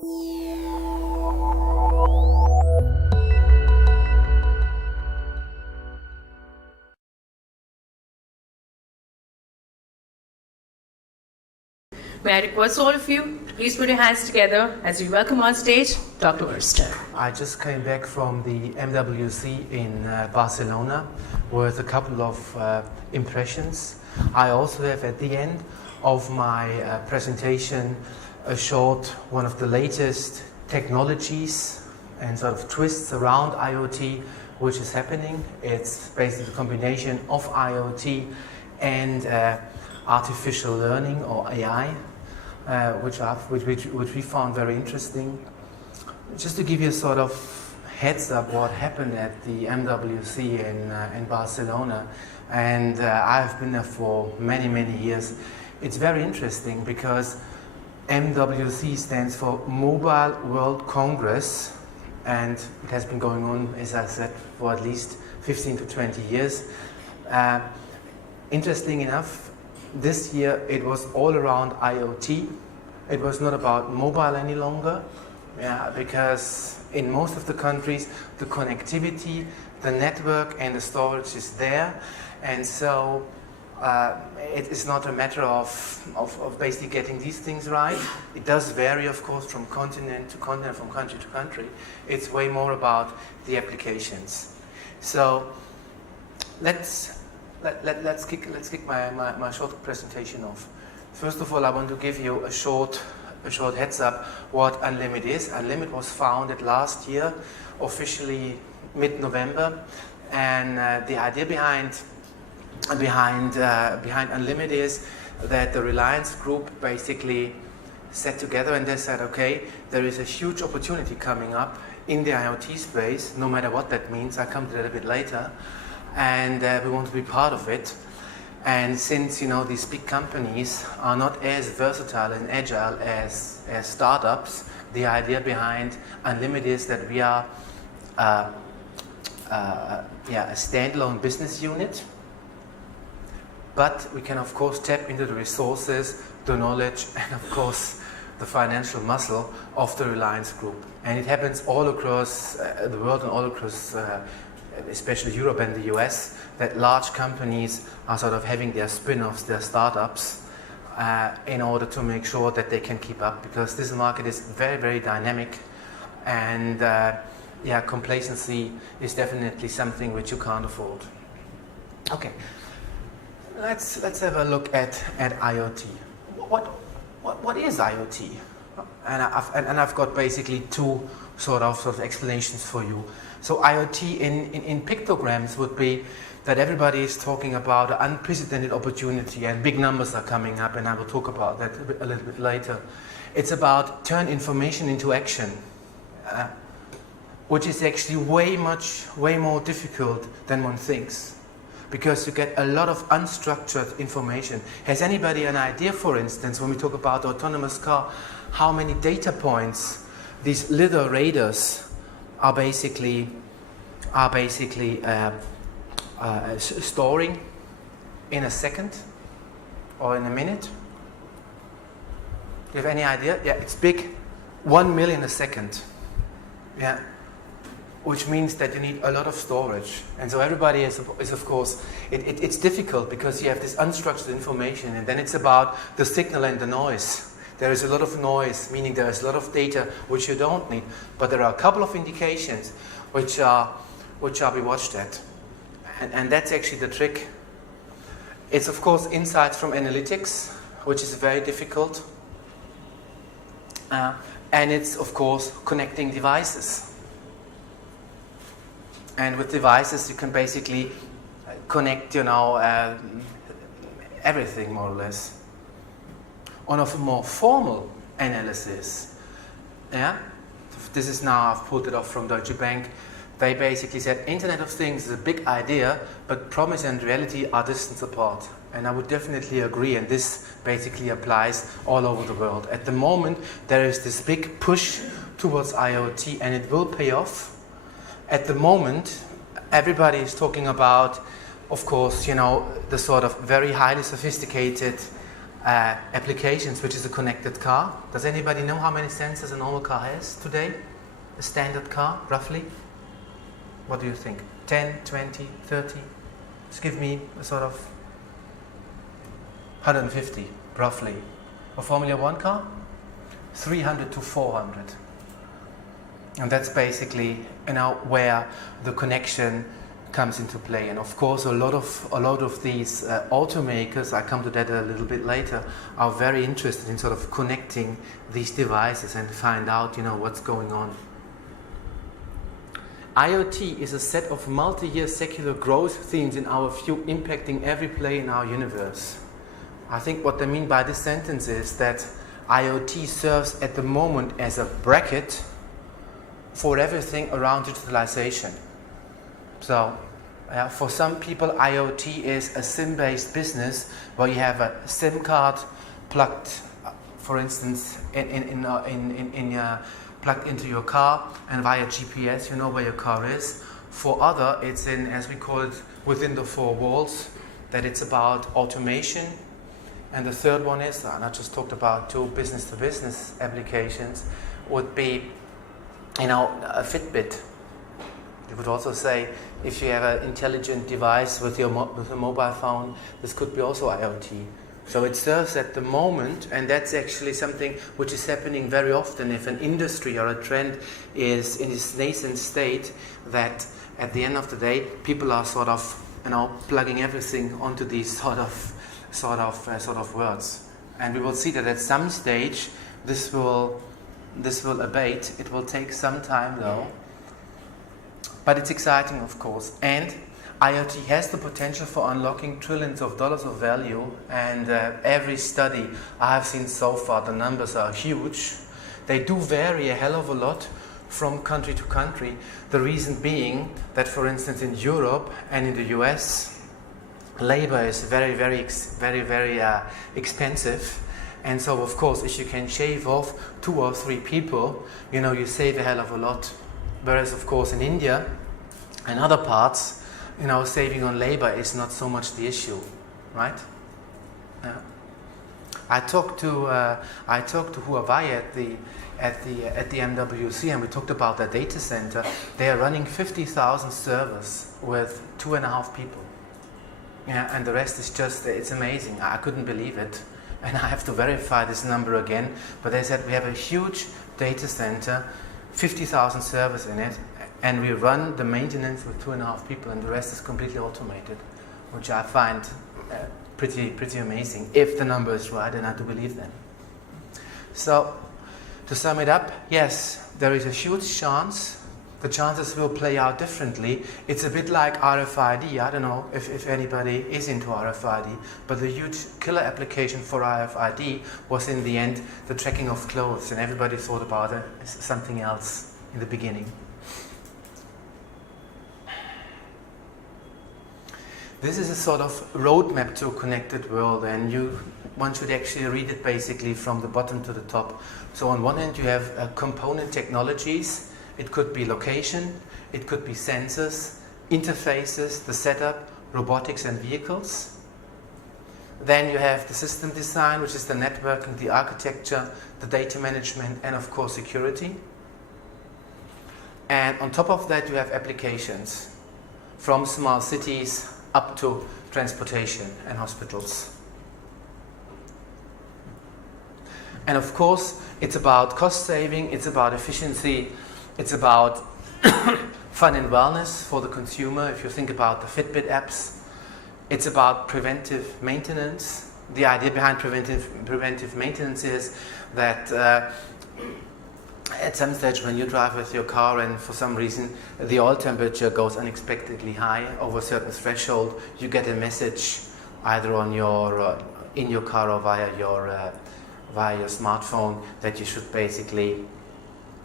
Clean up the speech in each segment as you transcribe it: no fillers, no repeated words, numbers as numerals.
May I request all of you to please put your hands together as we welcome on stage Dr. Wurster. I just came back from the MWC in Barcelona with a couple of impressions. I also have at the end of my presentation a short one of the latest technologies and sort of twists around IoT which is happening. It's basically a combination of IoT and artificial learning or AI, which we found very interesting. Just to give you a sort of heads up what happened at the MWC in Barcelona, and I've been there for many years. It's very interesting because MWC stands for Mobile World Congress, and it has been going on, as I said, for at least 15 to 20 years. Interesting enough, this year it was all around IoT. It was not about mobile any longer, because in most of the countries the connectivity, the network and the storage is there, and so it is not a matter of basically getting these things right. It does vary, of course, from continent to continent, from country to country. It's way more about the applications. So let's kick my short presentation off. First of all, I want to give you a short heads up what Unlimit is. Unlimit was founded last year, officially mid-November, and the idea behind Unlimit is that the Reliance Group basically sat together and they said, okay, there is a huge opportunity coming up in the IoT space, no matter what that means. I'll come to that a bit later. And we want to be part of it. And since these big companies are not as versatile and agile as startups, the idea behind Unlimit is that we are a standalone business unit, but we can of course tap into the resources, the knowledge, and of course the financial muscle of the Reliance Group. And it happens all across the world and all across especially Europe and the US, that large companies are sort of having their spin-offs, their startups, in order to make sure that they can keep up, because this market is very dynamic, and complacency is definitely something which you can't afford. Okay, let's have a look at IoT. What is IoT? And I've got basically two sort of explanations for you. So IoT in pictograms would be that everybody is talking about an unprecedented opportunity and big numbers are coming up, and I will talk about that a little bit later. It's about turn information into action, which is actually way more difficult than one thinks, because you get a lot of unstructured information. Has anybody an idea, for instance, when we talk about the autonomous car, how many data points these little radars are basically storing in a second or in a minute? Do you have any idea? Yeah, it's big. 1 million a second. Yeah, which means that you need a lot of storage. And so everybody is of course, it's difficult because you have this unstructured information, and then it's about the signal and the noise. There is a lot of noise, meaning there is a lot of data which you don't need, but there are a couple of indications which are be watched at. And that's actually the trick. It's of course insights from analytics, which is very difficult. And it's of course connecting devices. And with devices you can basically connect, everything more or less. On a more formal analysis, this is now, I've pulled it off from Deutsche Bank. They basically said Internet of Things is a big idea, but promise and reality are distance apart. And I would definitely agree, and this basically applies all over the world. At the moment, there is this big push towards IoT, and it will pay off. At the moment, everybody is talking about, of course, the sort of very highly sophisticated applications, which is a connected car. Does anybody know how many sensors a normal car has today? A standard car, roughly? What do you think? 10, 20, 30? Just give me a sort of 150, roughly. A Formula One car? 300 to 400. And that's basically, where the connection comes into play. And of course, a lot of these automakers, I come to that a little bit later, are very interested in sort of connecting these devices and find out, what's going on. IoT is a set of multi-year secular growth themes in our view impacting every player in our universe. I think what they mean by this sentence is that IoT serves at the moment as a bracket for everything around digitalization. So, for some people, IoT is a SIM-based business where you have a SIM card plugged, for instance, plugged into your car, and via GPS, you know where your car is. For other, it's in, as we call it, within the four walls, that it's about automation. And the third one is, and I just talked about two business-to-business applications, would be, a Fitbit. You would also say, if you have an intelligent device with a mobile phone, this could be also IoT. So it serves at the moment, and that's actually something which is happening very often if an industry or a trend is in its nascent state, that at the end of the day, people are sort of, plugging everything onto these sort of words. And we will see that at some stage, this will abate. It will take some time though. But it's exciting, of course. And IoT has the potential for unlocking trillions of dollars of value. And every study I have seen so far, the numbers are huge. They do vary a hell of a lot from country to country. The reason being that, for instance, in Europe and in the US, labor is very, very expensive. And so, of course, if you can shave off 2 or 3 people, you save a hell of a lot. Whereas, of course, in India and other parts, saving on labor is not so much the issue, right? Yeah. I talked to Huawei at the MWC, and we talked about their data center. They are running 50,000 servers with 2.5 people. Yeah, and the rest is it's amazing. I couldn't believe it. And I have to verify this number again. But they said we have a huge data center, 50,000 servers in it, and we run the maintenance with 2.5 people, and the rest is completely automated, which I find pretty amazing. If the number is right, and I do believe them. So, to sum it up, yes, there is a huge chance. The chances will play out differently. It's a bit like RFID. I don't know if anybody is into RFID, but the huge killer application for RFID was in the end the tracking of clothes, and everybody thought about it as something else in the beginning. This is a sort of roadmap to a connected world, and one should actually read it basically from the bottom to the top. So on one hand you have component technologies. It could be location, it could be sensors, interfaces, the setup, robotics and vehicles. Then you have the system design, which is the networking, the architecture, the data management, and of course security. And on top of that you have applications, from small cities up to transportation and hospitals. And of course it's about cost saving, it's about efficiency, it's about fun and wellness for the consumer. If you think about the Fitbit apps, it's about preventive maintenance. The idea behind preventive maintenance is that at some stage when you drive with your car and for some reason the oil temperature goes unexpectedly high over a certain threshold, you get a message either on your in your car or via your smartphone that you should basically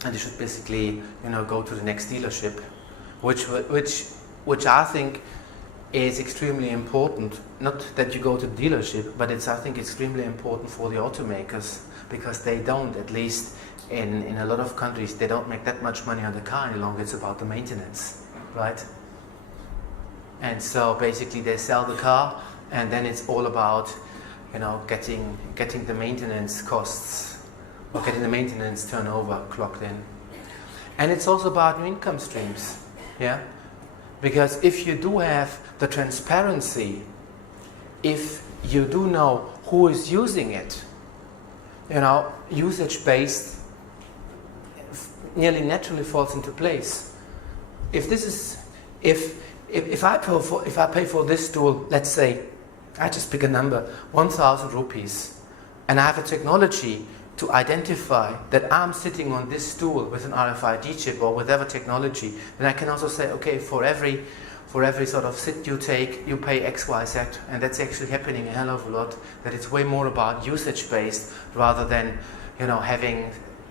go to the next dealership, which I think is extremely important. Not that you go to the dealership, but I think extremely important for the automakers, because they don't, at least in a lot of countries, they don't make that much money on the car any longer. It's about the maintenance, right? And so basically they sell the car, and then it's all about getting the maintenance costs or getting the maintenance turnover clocked in. And it's also about new income streams, yeah? Because if you do have the transparency, if you do know who is using it, usage-based nearly naturally falls into place. If I pay for this tool, let's say, I just pick a number, 1,000 rupees, and I have a technology to identify that I'm sitting on this stool with an RFID chip or whatever technology, then I can also say, okay, for every sort of sit you take, you pay X, Y, Z, and that's actually happening a hell of a lot. That it's way more about usage-based rather than,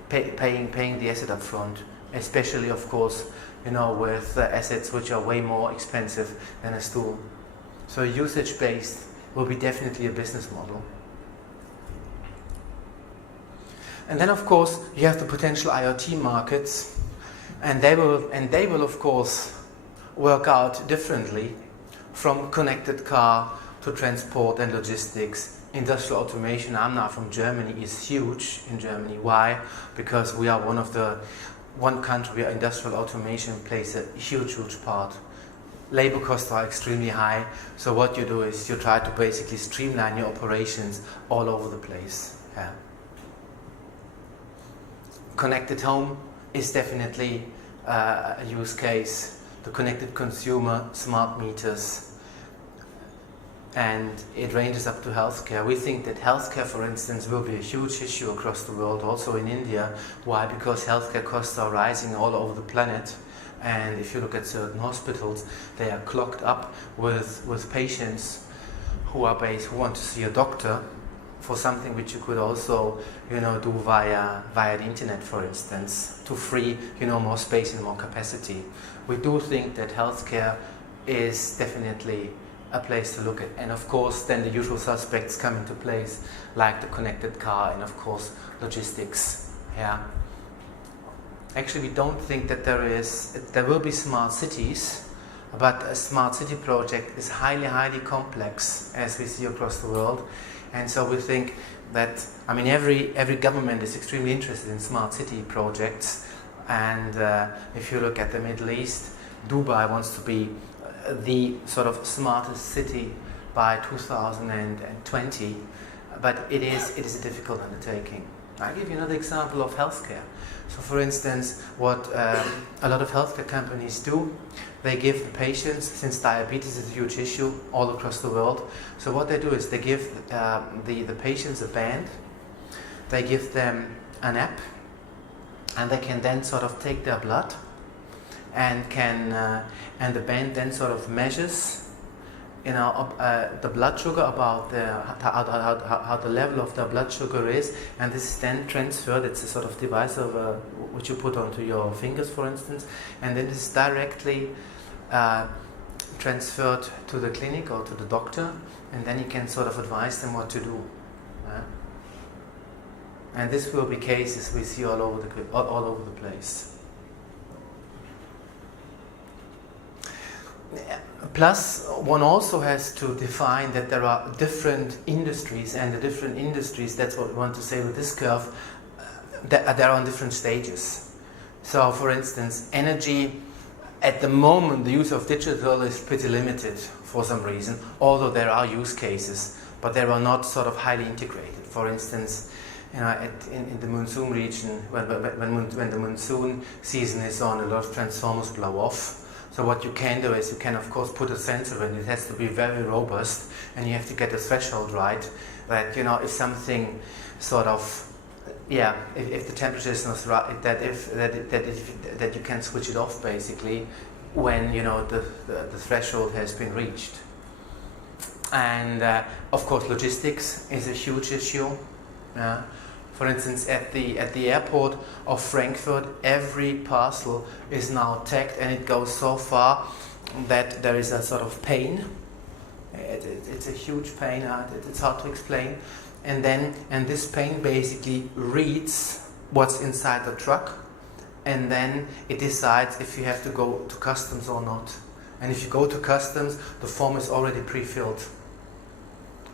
paying the asset up front. Especially, of course, with assets which are way more expensive than a stool. So usage-based will be definitely a business model. And then, of course, you have the potential IoT markets, and they will, of course, work out differently, from connected car to transport and logistics. Industrial automation, I'm now from Germany, is huge in Germany. Why? Because we are one country where industrial automation plays a huge part. Labor costs are extremely high, so what you do is you try to basically streamline your operations all over the place. Yeah. Connected home is definitely a use case. The connected consumer, smart meters, and it ranges up to healthcare. We think that healthcare, for instance, will be a huge issue across the world, also in India. Why? Because healthcare costs are rising all over the planet. And if you look at certain hospitals, they are clogged up with patients who want to see a doctor for something which you could also, do via the internet, for instance, to free, more space and more capacity. We do think that healthcare is definitely a place to look at. And of course, then the usual suspects come into place, like the connected car and of course, logistics. Yeah. Actually, we don't think that there will be smart cities, but a smart city project is highly complex, as we see across the world. And so we think that, every government is extremely interested in smart city projects. And if you look at the Middle East, Dubai wants to be the sort of smartest city by 2020, but it is a difficult undertaking. I'll give you another example of healthcare. So for instance, what a lot of healthcare companies do, they give the patients, since diabetes is a huge issue all across the world, so what they do is they give the patients a band, they give them an app, and they can then sort of take their blood and the band then sort of measures the blood sugar, about how the level of the blood sugar is, and this is then transferred. It's a sort of device which you put onto your fingers, for instance, and then it's directly transferred to the clinic or to the doctor, and then you can sort of advise them what to do. And this will be cases we see all over the place. Plus, one also has to define that there are different industries, and the different industries, that's what we want to say with this curve, they're on different stages. So, for instance, energy, at the moment, the use of digital is pretty limited for some reason, although there are use cases, but they are not sort of highly integrated. For instance, in the monsoon region, when the monsoon season is on, a lot of transformers blow off. So what you can do is you can of course put a sensor in. It has to be very robust, and you have to get the threshold right. That if something sort of, if the temperature is not right, that you can switch it off basically when the threshold has been reached. And of course, logistics is a huge issue. For instance, at the airport of Frankfurt, every parcel is now tagged, and it goes so far that there is a sort of pain. It's a huge pain. It's hard to explain. And this pain basically reads what's inside the truck, and then it decides if you have to go to customs or not. And if you go to customs, the form is already pre-filled.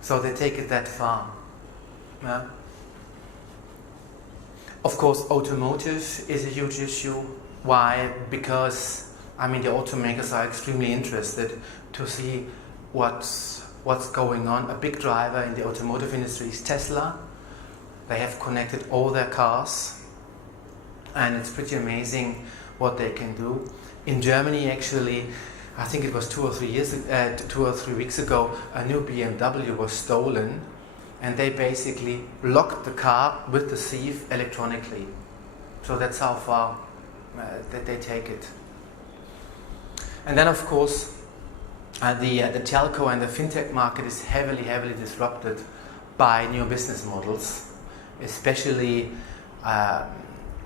So they take it that far. Yeah. Of course, automotive is a huge issue. Why? Because, I mean, the automakers are extremely interested to see what's going on. A big driver in the automotive industry is Tesla. They have connected all their cars, and it's pretty amazing what they can do. In Germany, actually, I think it was 2 or 3 weeks ago, a new BMW was stolen, and they basically locked the car with the thief electronically. So that's how far that they take it. And then, of course, the telco and the fintech market is heavily disrupted by new business models, especially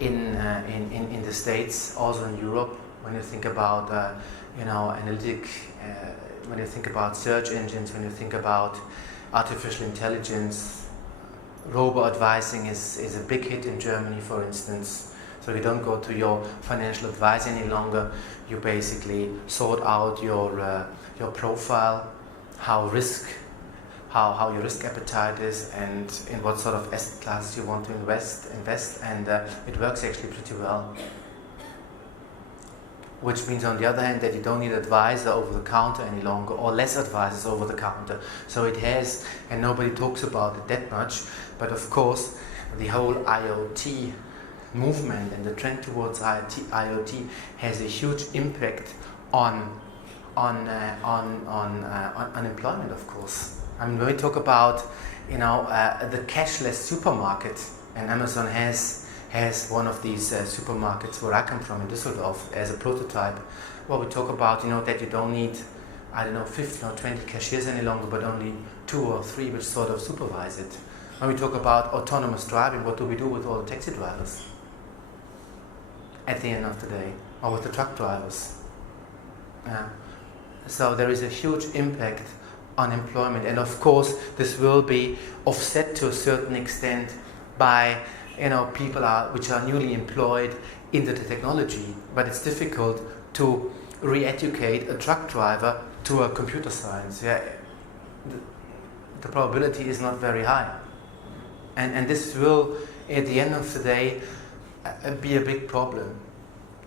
in the States, also in Europe. When you think about analytic, when you think about search engines, when you think about artificial intelligence, robo-advising is a big hit in Germany, for instance. So you don't go to your financial advisor any longer. You basically sort out your profile, how your risk appetite is, and in what sort of asset classes you want to invest, and it works actually pretty well. Which means, on the other hand, that you don't need an advisor over the counter any longer, or less advisors over the counter. So it has, and nobody talks about it that much, but of course, the whole IoT movement and the trend towards IoT has a huge impact on unemployment, of course. I mean, when we talk about the cashless supermarket, and Amazon has one of these supermarkets where I come from in Düsseldorf as a prototype. Well, we talk about that you don't need 15 or 20 cashiers any longer, but only 2 or 3 which sort of supervise it. When we talk about autonomous driving, what do we do with all the taxi drivers at the end of the day, or with the truck drivers? So there is a huge impact on employment, and of course this will be offset to a certain extent by people which are newly employed into the technology, but it's difficult to re-educate a truck driver to a computer science. Yeah, the probability is not very high, and this will, at the end of the day, be a big problem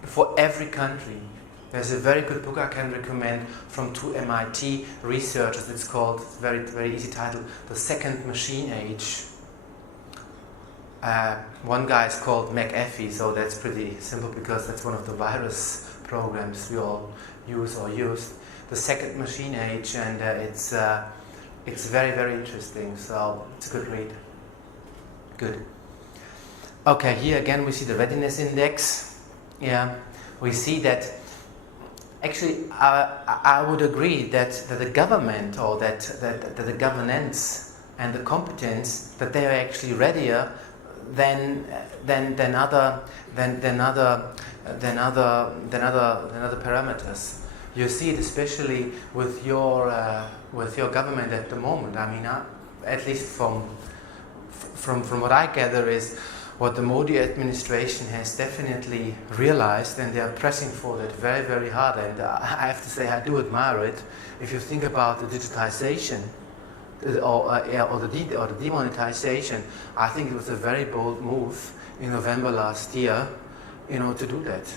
for every country. There's a very good book I can recommend from 2 MIT researchers. It's called, very easy title, The Second Machine Age. One guy is called McAfee, so that's pretty simple because that's one of the virus programs we all use or used. The Second Machine Age, and it's very interesting. So it's a good read. Good. Okay, here again we see the Readiness Index. Yeah, we see that. Actually, I would agree that the government, or that the governance and the competence, that they are actually readier than other parameters. You see it especially with your government at the moment. I mean, at least from what I gather is what the Modi administration has definitely realized, and they are pressing for that very hard. And I have to say, I do admire it. If you think about the digitization, or the demonetization, I think it was a very bold move in November last year, to do that.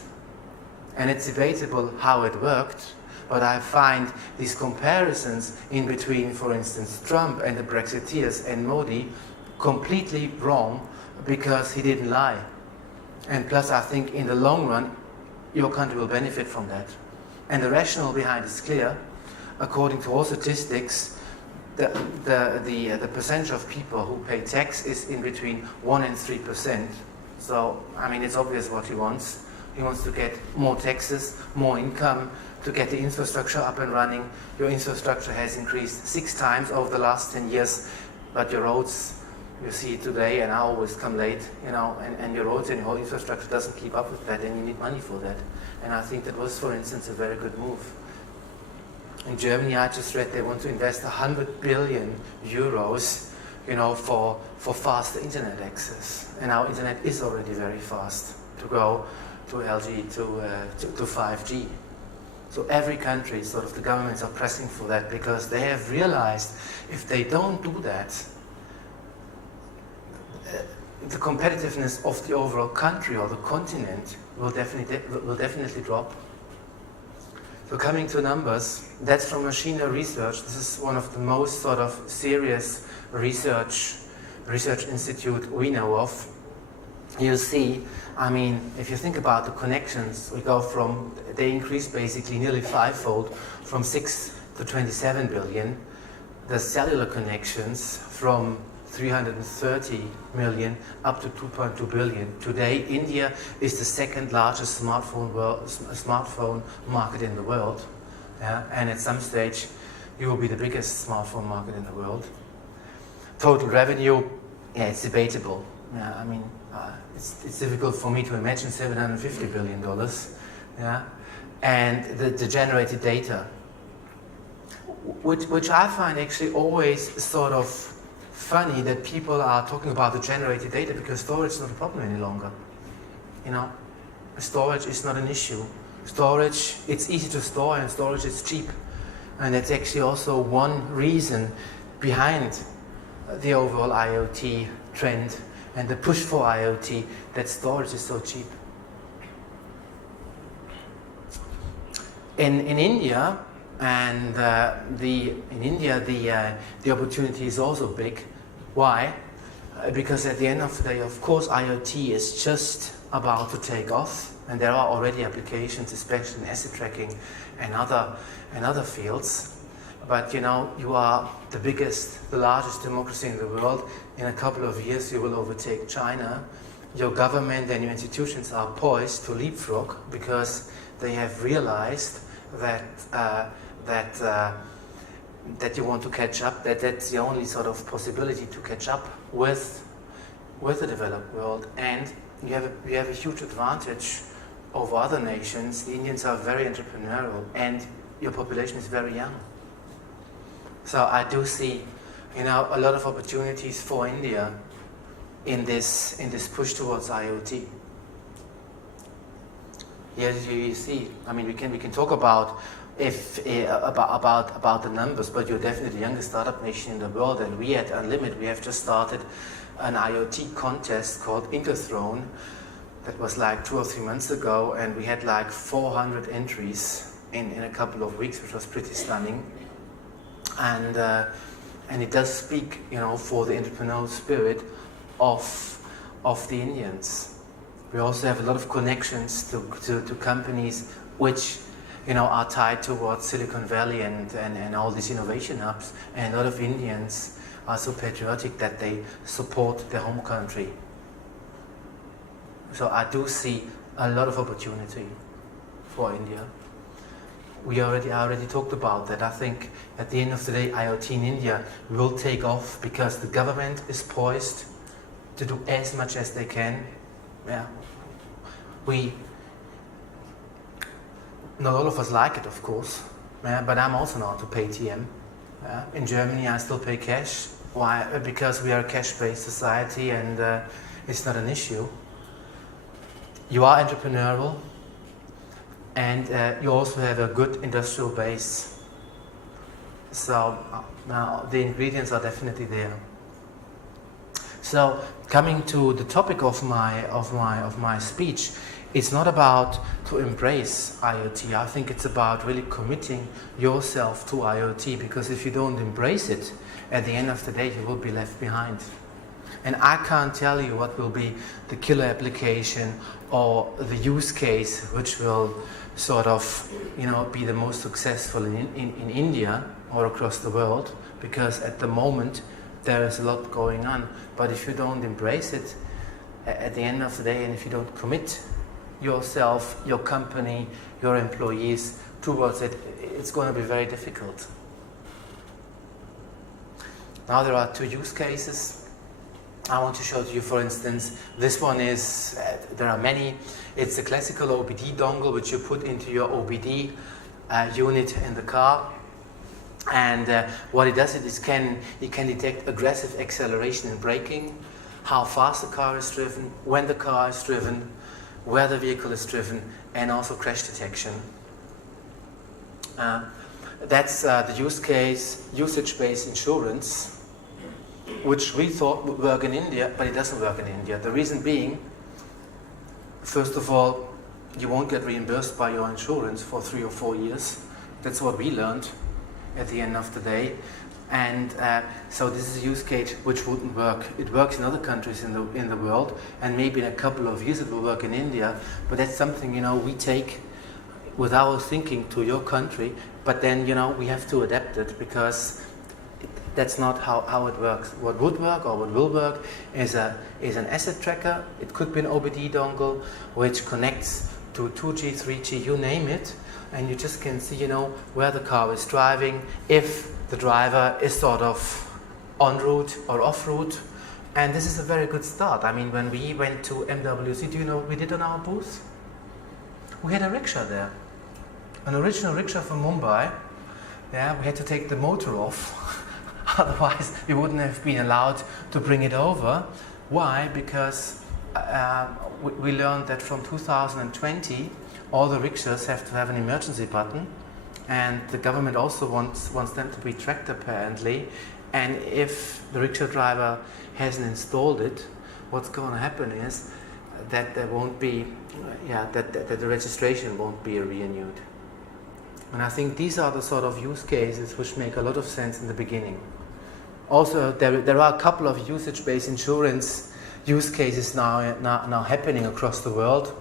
And it's debatable how it worked, but I find these comparisons in between, for instance, Trump and the Brexiteers and Modi completely wrong, because he didn't lie. And plus, I think in the long run, your country will benefit from that. And the rationale behind is clear. According to all statistics, the percentage of people who pay tax is in between 1% and 3%. So, I mean, it's obvious what he wants. He wants to get more taxes, more income, to get the infrastructure up and running. Your infrastructure has increased 6 times over the last 10 years, but your roads, you see it today, and I always come late, and your roads and your whole infrastructure doesn't keep up with that, and you need money for that. And I think that was, for instance, a very good move. In Germany, I just read they want to invest 100 billion euros, for faster internet access. And our internet is already very fast to go to LG to 5G. So every country, sort of the governments are pressing for that because they have realized if they don't do that, the competitiveness of the overall country or the continent will definitely drop. So coming to numbers, that's from Machina Research. This is one of the most sort of serious research institute we know of. You see, I mean, if you think about the connections, they increased basically nearly fivefold from 6 to 27 billion. The cellular connections from 330 million up to 2.2 billion. Today, India is the second largest smartphone market in the world. Yeah? And at some stage, it will be the biggest smartphone market in the world. Total revenue, yeah, it's debatable. Yeah, I mean, it's difficult for me to imagine $750 billion. Yeah? And the generated data, which I find actually always sort of funny that people are talking about the generated data because storage is not a problem any longer. You know, storage is not an issue. Storage, it's easy to store and storage is cheap. And that's actually also one reason behind the overall IoT trend and the push for IoT, that storage is so cheap. In India, and the opportunity is also big. Why? Because at the end of the day, of course, IoT is just about to take off, and there are already applications, especially in asset tracking and other fields. But you know, you are the biggest, the largest democracy in the world. In a couple of years, you will overtake China. Your government and your institutions are poised to leapfrog because they have realized that you want to catch up. That's the only sort of possibility to catch up with the developed world. And you have a huge advantage over other nations. The Indians are very entrepreneurial, and your population is very young. So I do see, you know, a lot of opportunities for India in this push towards IoT. Yes, you see. I mean, we can talk about about the numbers, but you're definitely the youngest startup nation in the world, and we at Unlimit, we have just started an IoT contest called Interthrone. That was like 2 or 3 months ago, and we had like 400 entries in a couple of weeks, which was pretty stunning. And it does speak, you know, for the entrepreneurial spirit of the Indians. We also have a lot of connections to companies which, you know, are tied towards Silicon Valley and all these innovation hubs. And a lot of Indians are so patriotic that they support their home country. So I do see a lot of opportunity for India. I already talked about that. I think at the end of the day, IoT in India will take off because the government is poised to do as much as they can. Yeah. Not all of us like it, of course, but I'm also not to pay ATM. In Germany, I still pay cash. Why? Because we are a cash-based society, and it's not an issue. You are entrepreneurial, and you also have a good industrial base. So now the ingredients are definitely there. So coming to the topic of my speech, it's not about to embrace IoT. I think it's about really committing yourself to IoT, because if you don't embrace it, at the end of the day, you will be left behind. And I can't tell you what will be the killer application or the use case which will sort of, you know, be the most successful in India or across the world, because at the moment there is a lot going on. But if you don't embrace it at the end of the day, and if you don't commit yourself, your company, your employees towards it, it's going to be very difficult. Now there are 2 use cases I want to show to you. For instance, this one is, there are many. It's a classical OBD dongle which you put into your OBD unit in the car. And what it does is it can detect aggressive acceleration and braking, how fast the car is driven, when the car is driven, where the vehicle is driven, and also crash detection. That's the use case, usage-based insurance, which we thought would work in India, but it doesn't work in India. The reason being, first of all, you won't get reimbursed by your insurance for 3 or 4 years. That's what we learned at the end of the day. And so this is a use case which wouldn't work. It works in other countries in the world, and maybe in a couple of years it will work in India. But that's something, you know, we take with our thinking to your country, but then, you know, we have to adapt it, because that's not how it works. What would work or what will work is an asset tracker. It could be an OBD dongle which connects to 2G, 3G, you name it, and you just can see, you know, where the car is driving, if the driver is sort of en route or off route. And this is a very good start. I mean, when we went to MWC, do you know what we did on our booth? We had a rickshaw there, an original rickshaw from Mumbai. Yeah, we had to take the motor off, otherwise we wouldn't have been allowed to bring it over. Why? Because we learned that from 2020, all the rickshaws have to have an emergency button, and the government also wants them to be tracked apparently. And if the rickshaw driver hasn't installed it, what's going to happen is that there won't be, that the registration won't be renewed. And I think these are the sort of use cases which make a lot of sense in the beginning. Also, there are a couple of usage-based insurance use cases now happening across the world.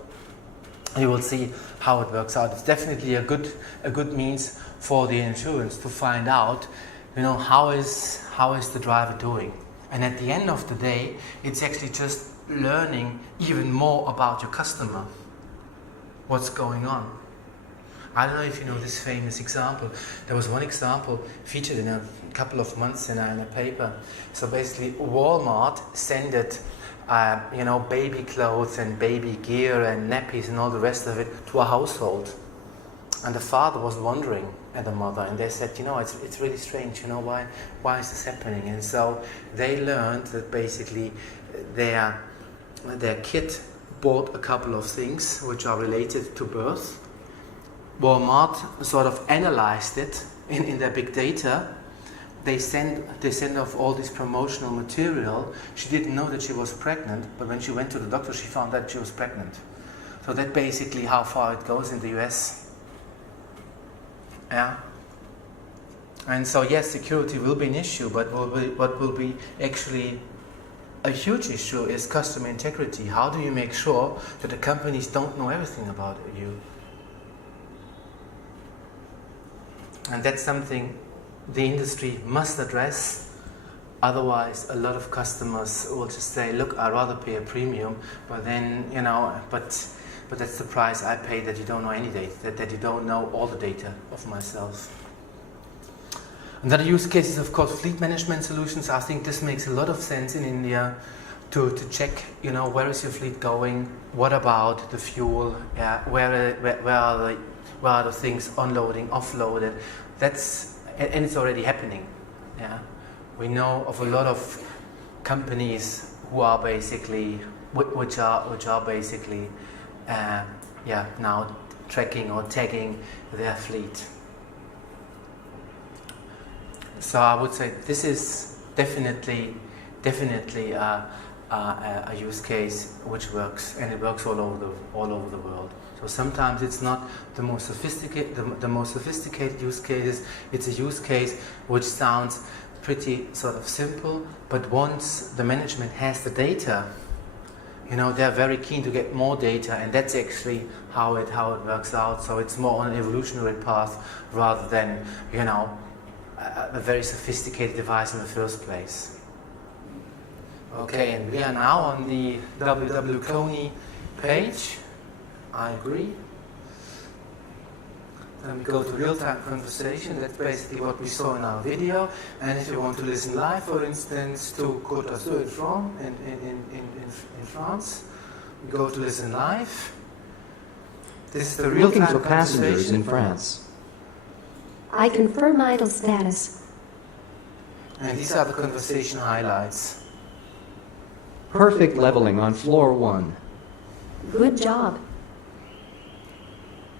You will see how it works out. It's definitely a good means for the insurance to find out, you know, how is the driver doing. And at the end of the day, it's actually just learning even more about your customer. What's going on? I don't know if you know this famous example. There was one example featured in a couple of months in a paper. So basically, Walmart sent baby clothes and baby gear and nappies and all the rest of it to a household. And the father was wondering at the mother, and they said, you know, it's really strange, you know, why is this happening? And so they learned that basically their kid bought a couple of things which are related to birth. Walmart sort of analyzed it in their big data. They send off all this promotional material. She didn't know that she was pregnant, but when she went to the doctor, she found that she was pregnant. So that's basically how far it goes in the US. Yeah. And so yes, security will be an issue, but what will be actually a huge issue is customer integrity. How do you make sure that the companies don't know everything about you? And that's something the industry must address. Otherwise, a lot of customers will just say, look, I'd rather pay a premium, but then, you know, but that's the price I pay, that you don't know any data, that you don't know all the data of myself. Another use case is, of course, fleet management solutions. I think this makes a lot of sense in India to check, you know, where is your fleet going? What about the fuel? Yeah, where are the things unloading, offloaded? And it's already happening. Yeah, we know of a lot of companies who are basically, which are basically, now tracking or tagging their fleet. So I would say this is definitely a use case which works, and it works all over the world. So sometimes it's not the most sophisticated use cases. It's a use case which sounds pretty sort of simple, but once the management has the data, you know, they're very keen to get more data, and that's actually how it works out. So it's more on an evolutionary path rather than, you know, a very sophisticated device in the first place. Okay, and we are now on the WW Coney page. I agree. Then we go to real-time conversation. That's basically what we saw in our video. And if you want to listen live, for instance, to Côte d'Azur in France, we go to listen live. This is the Looking real-time for passengers conversation. in France. I confirm idle status. And these are the conversation highlights. Perfect leveling on floor 1. Good job.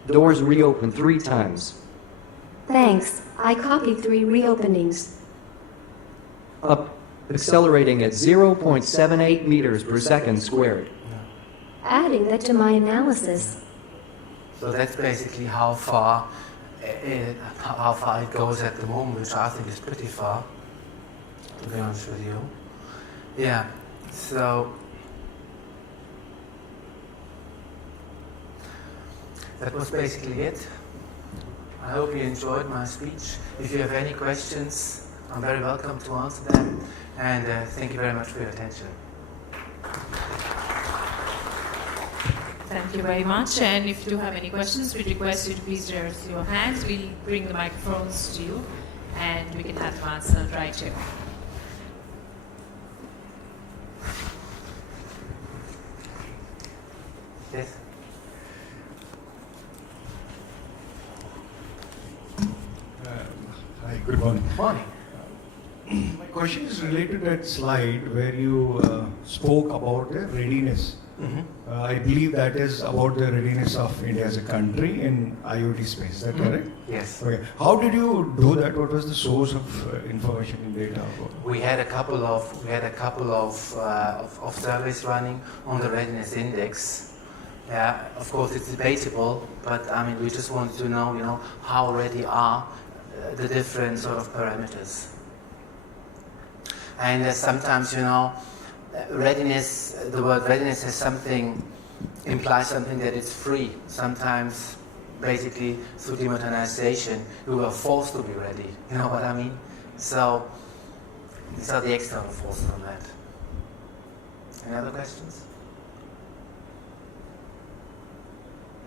Doors reopen 3 times. Thanks. I copied 3 reopenings. Accelerating at 0.78 meters per second squared. Adding that to my analysis. So that's basically how far it goes at the moment, which I think is pretty far, to be honest with you. Yeah, so that was basically it. I hope you enjoyed my speech. If you have any questions, I'm very welcome to answer them. And thank you very much for your attention. Thank you very much. And if you do have any questions, we request you to please raise your hands. We'll bring the microphones to you and we can have them answered right here. Yes? Hi, good morning. Morning. My question is related to that slide where you spoke about the readiness. I believe that is about the readiness of India as a country in IoT space. Is that correct? Yes. Okay. How did you do that? What was the source of information and data? We had a couple of surveys running on the Readiness Index. Yeah, of course it's debatable, but I mean we just wanted to know, how ready are the different sort of parameters. And sometimes, readiness, the word readiness implies something that it's free. Sometimes, basically, through demodernization, we were forced to be ready. You know what I mean? So, these are the external forces on that. Any other questions?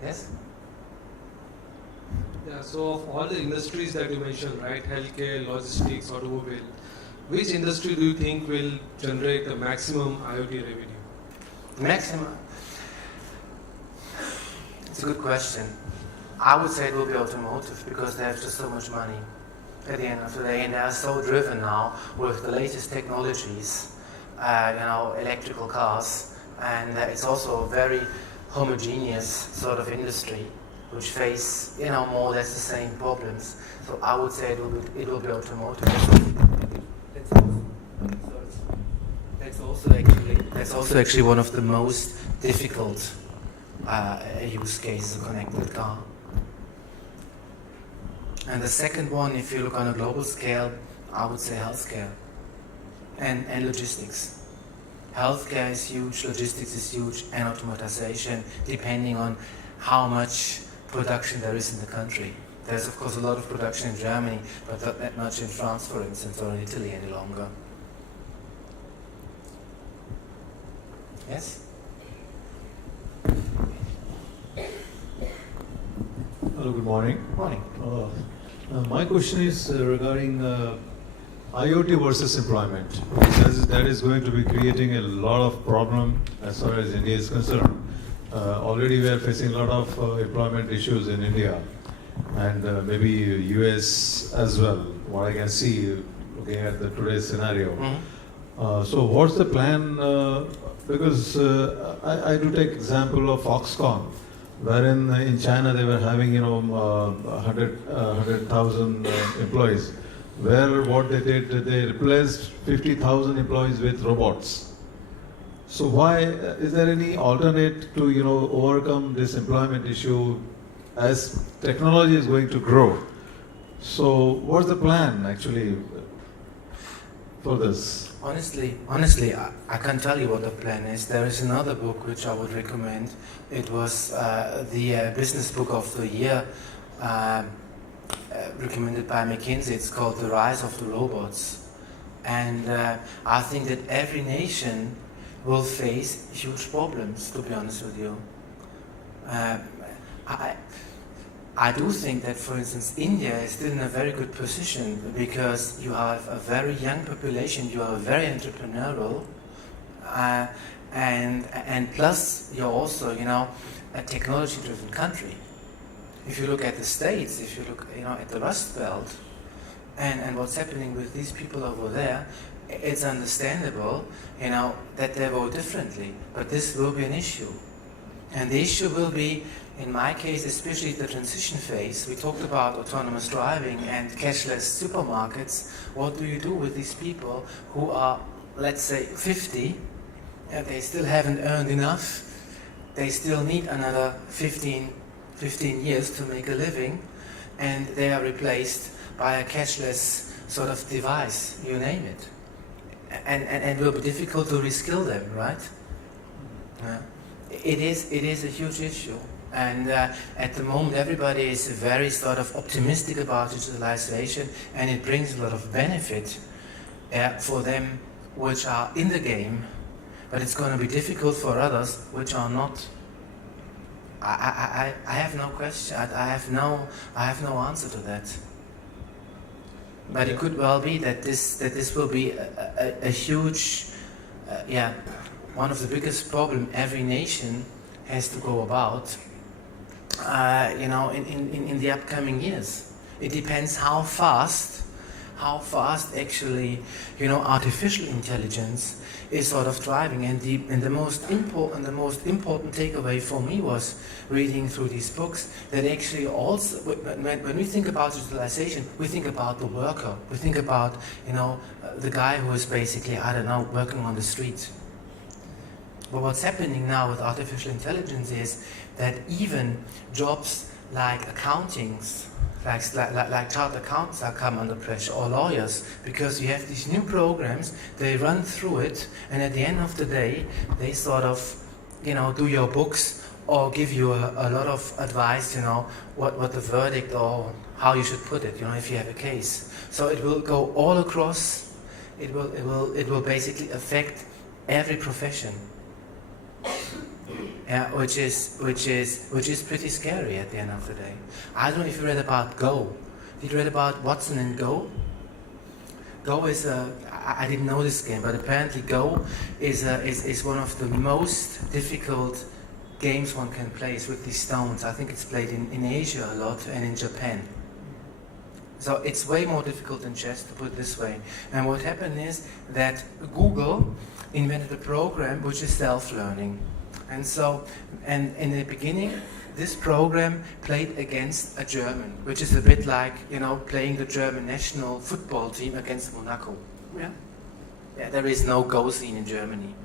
Yes? Yeah, so of all the industries that you mentioned, right, healthcare, logistics, automobile, which industry do you think will generate the maximum IoT revenue? Maximum? It's a good question. I would say it will be automotive because they have just so much money at the end of the day, and they are so driven now with the latest technologies, electrical cars, and it's also a very homogeneous sort of industry which face, more or less the same problems. So I would say it will be automotive. That's also actually one of the most difficult use cases, a connected car. And the second one, if you look on a global scale, I would say healthcare and logistics. Healthcare is huge, logistics is huge, and automatization, depending on how much production there is in the country. There's of course a lot of production in Germany, but not that much in France, for instance, or in Italy any longer. Yes? Hello, good morning. Morning. My question is regarding IoT versus employment. That is going to be creating a lot of problem as far as India is concerned. Already we are facing a lot of employment issues in India and maybe US as well, what I can see looking at the today's scenario. Mm-hmm. So what's the plan? Because I do take example of Foxconn, wherein in China they were having 100,000 employees, where what they did, they replaced 50,000 employees with robots. So why is there any alternate to overcome this employment issue as technology is going to grow? So what's the plan actually for this? Honestly, I can't tell you what the plan is. There is another book which I would recommend. It was the business book of the year, recommended by McKinsey. It's called The Rise of the Robots. And I think that every nation will face huge problems, to be honest with you. I do think that, for instance, India is still in a very good position because you have a very young population, you are very entrepreneurial, and plus you're also, a technology-driven country. If you look at the States, if you look, at the Rust Belt, and what's happening with these people over there, it's understandable, that they vote differently, but this will be an issue. And the issue will be, in my case, especially the transition phase. We talked about autonomous driving and cashless supermarkets. What do you do with these people who are, let's say, 50, and they still haven't earned enough? They still need another 15 years to make a living, and they are replaced by a cashless sort of device, you name it. And it will be difficult to reskill them, right? It is a huge issue. And at the moment, everybody is very sort of optimistic about digitalization, and it brings a lot of benefit for them which are in the game, but it's going to be difficult for others which are not. I have no question. I have no answer to that. But it could well be that this will be a huge, one of the biggest problem every nation has to go about. In the upcoming years, it depends how fast actually, artificial intelligence is sort of driving. And the most important takeaway for me was reading through these books that actually also, when we think about digitalization, we think about the worker. We think about, the guy who is basically, working on the street. But what's happening now with artificial intelligence is that even jobs like accountings, like chartered accountants are come under pressure, or lawyers, because you have these new programs, they run through it, and at the end of the day, they sort of, do your books or give you a lot of advice, what the verdict or how you should put it, if you have a case. So it will go all across. It will basically affect every profession. Which is pretty scary at the end of the day. I don't know if you read about Go. Did you read about Watson and Go? Go is I didn't know this game, but apparently Go is one of the most difficult games one can play with these stones. I think it's played in Asia a lot and in Japan. So it's way more difficult than chess, to put it this way. And what happened is that Google invented a program which is self-learning. And so, and in the beginning, this program played against a German, which is a bit like, playing the German national football team against Monaco. Yeah, there is no Go scene in Germany.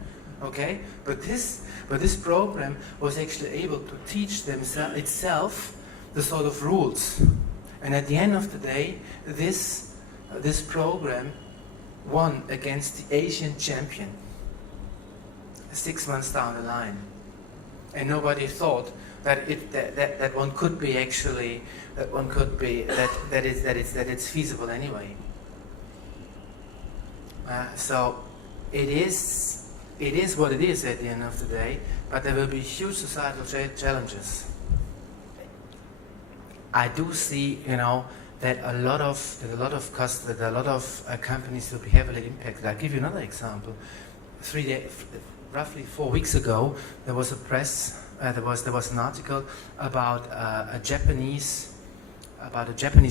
Okay? But this program was actually able to teach itself the sort of rules. And at the end of the day, this program won against the Asian champion 6 months down the line. And nobody thought that one could be actually, that it's feasible anyway. So it is what it is at the end of the day, but there will be huge societal challenges. I do see, that a lot of companies will be heavily impacted. I'll give you another example. Roughly 4 weeks ago, there was an article about a Japanese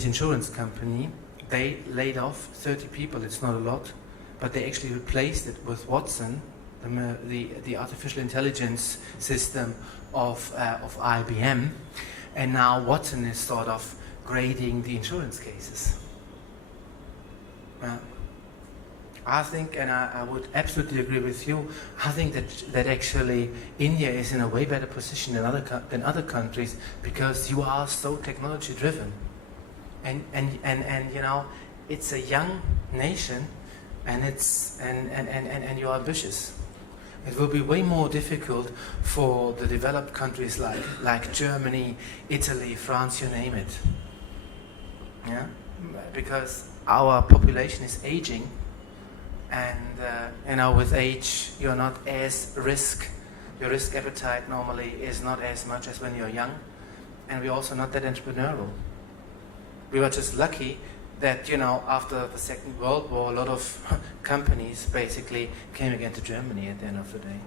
insurance company. They laid off 30 people. It's not a lot, but they actually replaced it with Watson, the artificial intelligence system of IBM, and now Watson is sort of grading the insurance cases. I think, and I would absolutely agree with you, I think that actually India is in a way better position than other countries, because you are so technology driven. And it's a young nation, and you're ambitious. It will be way more difficult for the developed countries like Germany, Italy, France, you name it. Yeah? Because our population is aging, and with age you're not as your risk appetite normally is not as much as when you're young, and we're also not that entrepreneurial. We were just lucky that after the Second World War, a lot of companies basically came again to Germany at the end of the day.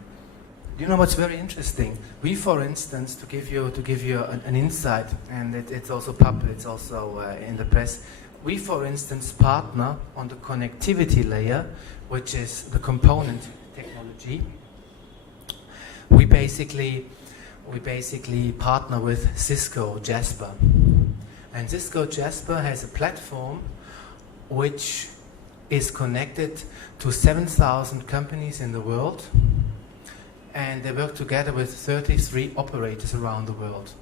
You know what's very interesting? We, for instance, to give you an insight, and it's also public, it's also in the press. We, for instance, partner on the connectivity layer, which is the component technology. We basically we basically partner with Cisco Jasper. And Cisco Jasper has a platform which is connected to 7,000 companies in the world, and they work together with 33 operators around the world.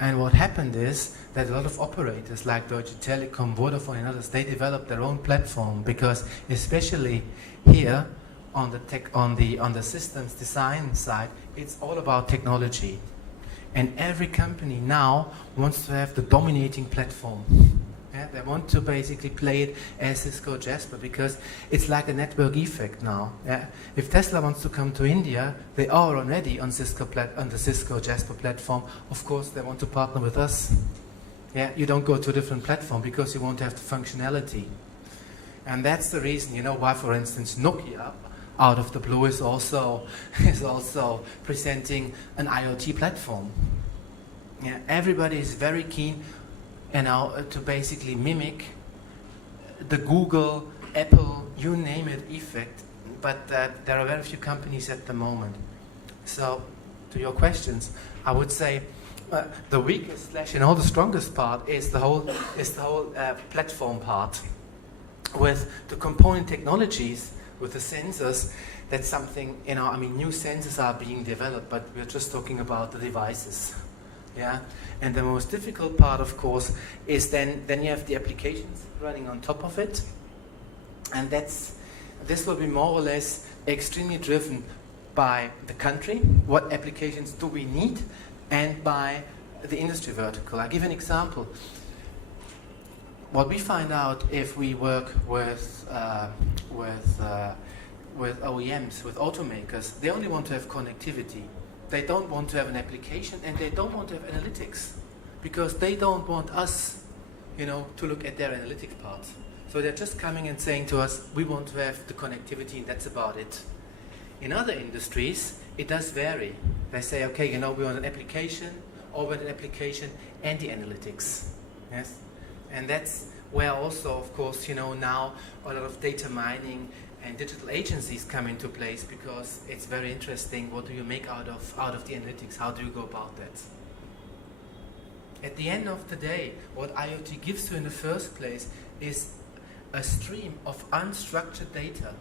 And what happened is that a lot of operators like Deutsche Telekom, Vodafone and others, they developed their own platform, because especially here on the systems design side, it's all about technology. And every company now wants to have the dominating platform. Yeah, they want to basically play it as Cisco Jasper, because it's like a network effect now. Yeah? If Tesla wants to come to India, they are already on the Cisco Jasper platform. Of course, they want to partner with us. Yeah, you don't go to a different platform because you won't have the functionality. And that's the reason, why, for instance, Nokia, out of the blue, is also presenting an IoT platform. Yeah, everybody is very keen to basically mimic the Google, Apple, you name it, effect, but there are very few companies at the moment. So, to your questions, I would say the weakest and all the strongest part is the whole platform part. With the component technologies, with the sensors, that's something, new sensors are being developed, but we're just talking about the devices. Yeah, and the most difficult part, of course, is then you have the applications running on top of it, and this will be more or less extremely driven by the country, what applications do we need, and by the industry vertical. I'll give you an example. What we find out if we work with OEMs, with automakers, they only want to have connectivity. They don't want to have an application, and they don't want to have analytics, because they don't want us, to look at their analytics part. So they're just coming and saying to us, we want to have the connectivity, and that's about it. In other industries, it does vary. They say, okay, we want an application, or we want an application and the analytics. Yes, and that's where also, of course, now a lot of data mining and digital agencies come into place, because it's very interesting. What do you make out of the analytics? How do you go about that? At the end of the day, what IoT gives you in the first place is a stream of unstructured data.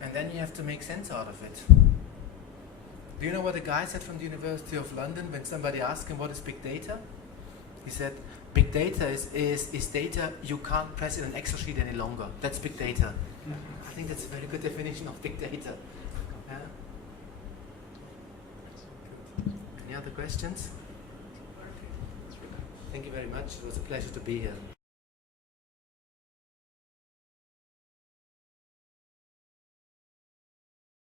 And then you have to make sense out of it. Do you know what the guy said from the University of London when somebody asked him what is big data? He said, big data is data you can't press in an Excel sheet any longer. That's big data. I think that's a very good definition of big data. Any other questions? Thank you very much. It was a pleasure to be here.